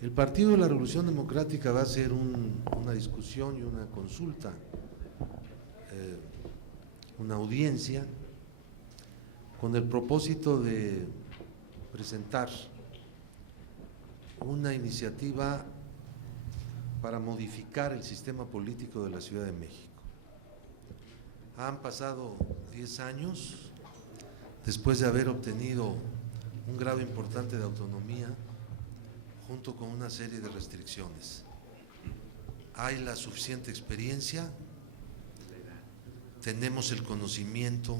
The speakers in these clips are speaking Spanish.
El Partido de la Revolución Democrática va a hacer una discusión y una consulta, una audiencia, con el propósito de presentar una iniciativa para modificar el sistema político de la Ciudad de México. Han pasado 10 años después de haber obtenido un grado importante de autonomía, junto con una serie de restricciones. Hay la suficiente experiencia, tenemos el conocimiento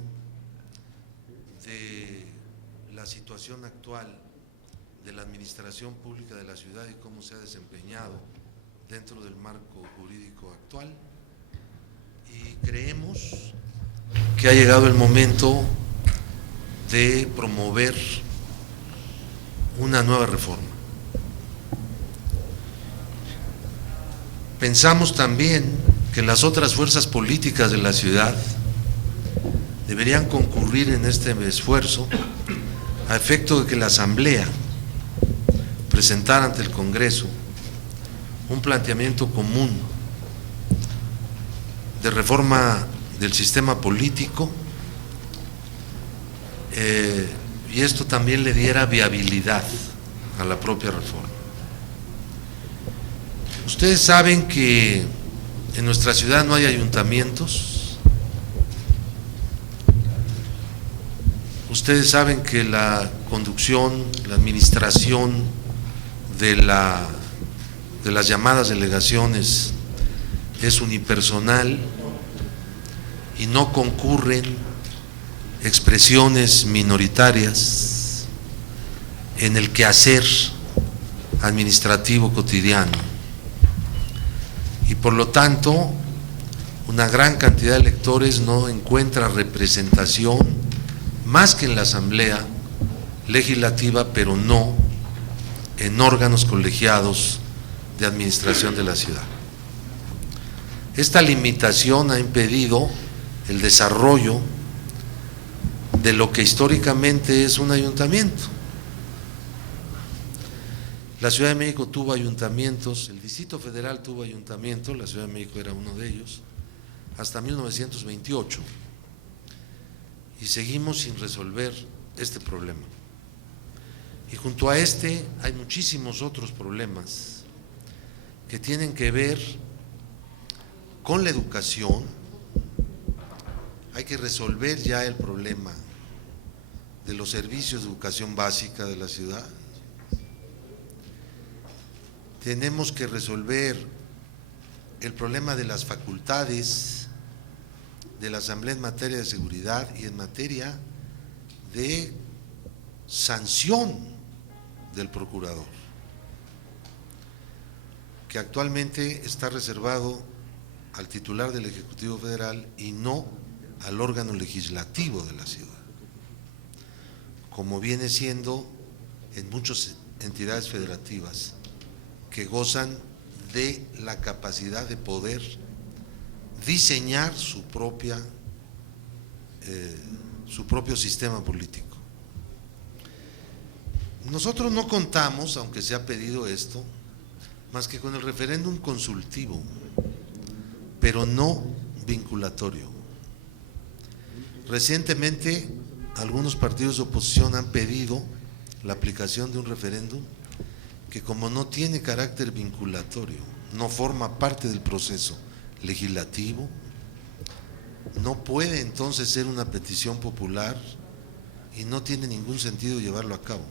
de la situación actual de la administración pública de la ciudad y cómo se ha desempeñado dentro del marco jurídico actual, y creemos que ha llegado el momento de promover una nueva reforma. Pensamos también que las otras fuerzas políticas de la ciudad deberían concurrir en este esfuerzo a efecto de que la Asamblea presentara ante el Congreso un planteamiento común de reforma del sistema político, y esto también le diera viabilidad a la propia reforma. Ustedes saben que en nuestra ciudad no hay ayuntamientos. Ustedes saben que la conducción, la administración de las llamadas delegaciones es unipersonal y no concurren expresiones minoritarias en el quehacer administrativo cotidiano. Y por lo tanto, una gran cantidad de electores no encuentra representación más que en la Asamblea Legislativa, pero no en órganos colegiados de administración de la ciudad. Esta limitación ha impedido el desarrollo de lo que históricamente es un ayuntamiento. La Ciudad de México tuvo ayuntamientos, el Distrito Federal tuvo ayuntamientos, la Ciudad de México era uno de ellos, hasta 1928, y seguimos sin resolver este problema. Y junto a este hay muchísimos otros problemas que tienen que ver con la educación. Hay que resolver ya el problema de los servicios de educación básica de la ciudad. Tenemos que resolver el problema de las facultades de la Asamblea en materia de seguridad y en materia de sanción del procurador, que actualmente está reservado al titular del Ejecutivo Federal y no al órgano legislativo de la ciudad, como viene siendo en muchas entidades federativas que gozan de la capacidad de poder diseñar su propio sistema político. Nosotros no contamos, aunque se ha pedido esto, más que con el referéndum consultivo, pero no vinculatorio. Recientemente, algunos partidos de oposición han pedido la aplicación de un referéndum que, como no tiene carácter vinculatorio, no forma parte del proceso legislativo, no puede entonces ser una petición popular y no tiene ningún sentido llevarlo a cabo.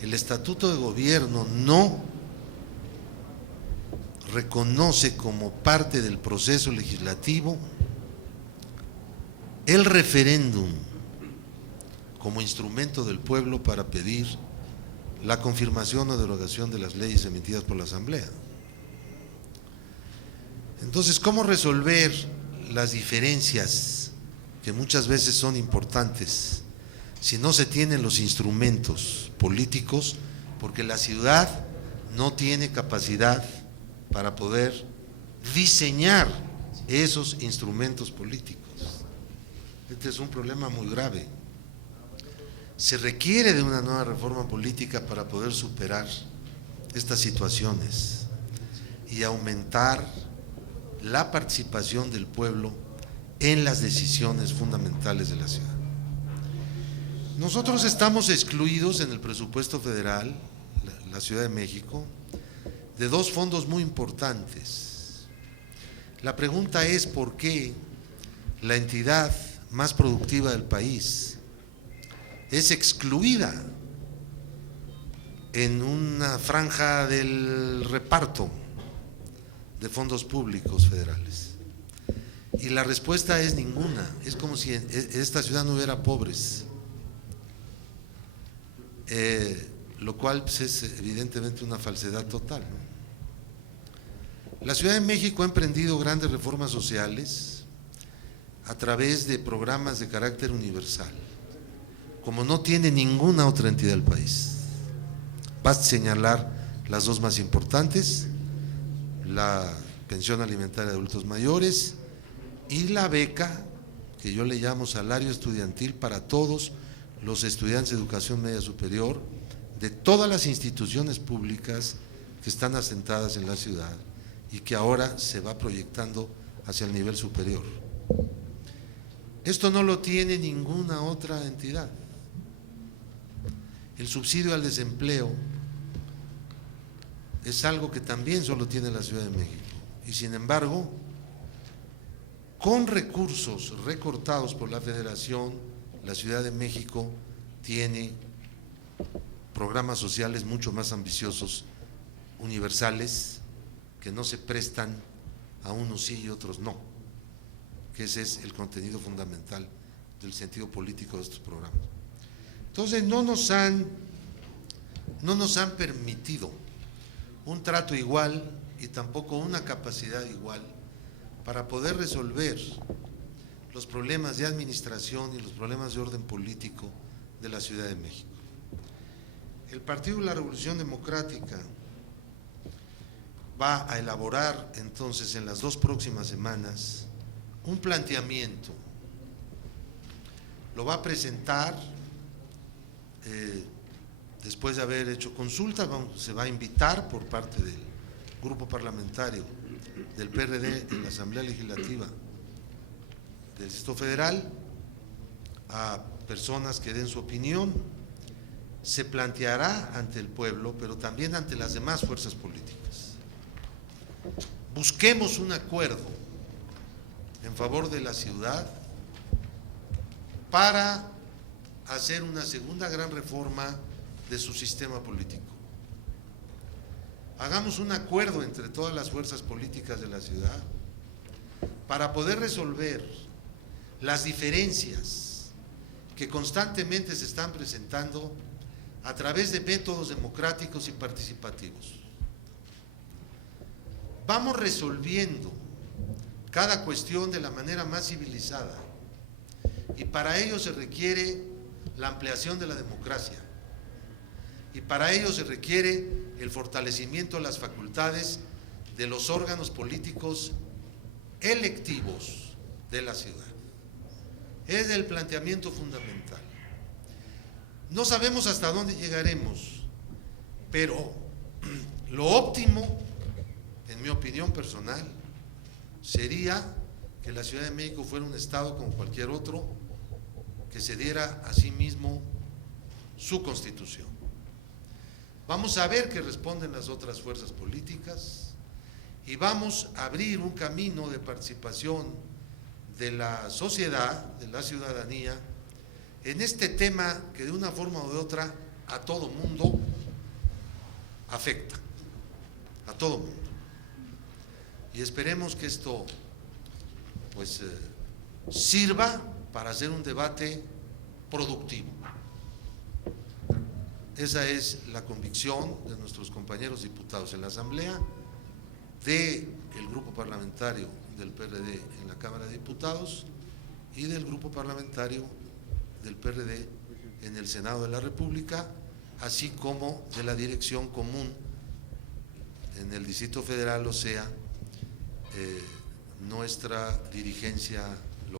El Estatuto de Gobierno no reconoce como parte del proceso legislativo el referéndum como instrumento del pueblo para pedir la confirmación o derogación de las leyes emitidas por la Asamblea. Entonces, ¿cómo resolver las diferencias que muchas veces son importantes si no se tienen los instrumentos políticos? Porque la ciudad no tiene capacidad para poder diseñar esos instrumentos políticos. Este es un problema muy grave. Se requiere de una nueva reforma política para poder superar estas situaciones y aumentar la participación del pueblo en las decisiones fundamentales de la ciudad. Nosotros estamos excluidos en el presupuesto federal, la Ciudad de México, de dos fondos muy importantes. La pregunta es por qué la entidad más productiva del país es excluida en una franja del reparto de fondos públicos federales. Y la respuesta es ninguna. Es como si en esta ciudad no hubiera pobres, lo cual pues, es evidentemente una falsedad total, ¿no? La Ciudad de México ha emprendido grandes reformas sociales a través de programas de carácter universal, como no tiene ninguna otra entidad del país. Basta señalar las dos más importantes: la pensión alimentaria de adultos mayores y la beca, que yo le llamo salario estudiantil, para todos los estudiantes de educación media superior de todas las instituciones públicas que están asentadas en la ciudad y que ahora se va proyectando hacia el nivel superior. Esto no lo tiene ninguna otra entidad. El subsidio al desempleo es algo que también solo tiene la Ciudad de México, y sin embargo, con recursos recortados por la Federación, la Ciudad de México tiene programas sociales mucho más ambiciosos, universales, que no se prestan a unos sí y otros no, que ese es el contenido fundamental del sentido político de estos programas. Entonces no nos han permitido un trato igual y tampoco una capacidad igual para poder resolver los problemas de administración y los problemas de orden político de la Ciudad de México. El Partido de la Revolución Democrática va a elaborar entonces en las 2 próximas semanas un planteamiento. Lo va a presentar después de haber hecho consultas. Se va a invitar por parte del grupo parlamentario del PRD en la Asamblea Legislativa del Distrito Federal a personas que den su opinión. Se planteará ante el pueblo, pero también ante las demás fuerzas políticas. Busquemos un acuerdo en favor de la ciudad para hacer una segunda gran reforma de su sistema político. Hagamos un acuerdo entre todas las fuerzas políticas de la ciudad para poder resolver las diferencias que constantemente se están presentando a través de métodos democráticos y participativos. Vamos resolviendo cada cuestión de la manera más civilizada, y para ello se requiere la ampliación de la democracia, y para ello se requiere el fortalecimiento de las facultades de los órganos políticos electivos de la ciudad. Es el planteamiento fundamental. No sabemos hasta dónde llegaremos, pero lo óptimo, en mi opinión personal, sería que la Ciudad de México fuera un estado como cualquier otro, que se diera a sí mismo su constitución. Vamos a ver qué responden las otras fuerzas políticas y vamos a abrir un camino de participación de la sociedad, de la ciudadanía, en este tema que de una forma o de otra a todo mundo afecta, a todo mundo. Y esperemos que esto pues sirva para hacer un debate productivo. Esa es la convicción de nuestros compañeros diputados en la Asamblea, del grupo parlamentario del PRD en la Cámara de Diputados y del grupo parlamentario del PRD en el Senado de la República, así como de la dirección común en el Distrito Federal, o sea, nuestra dirigencia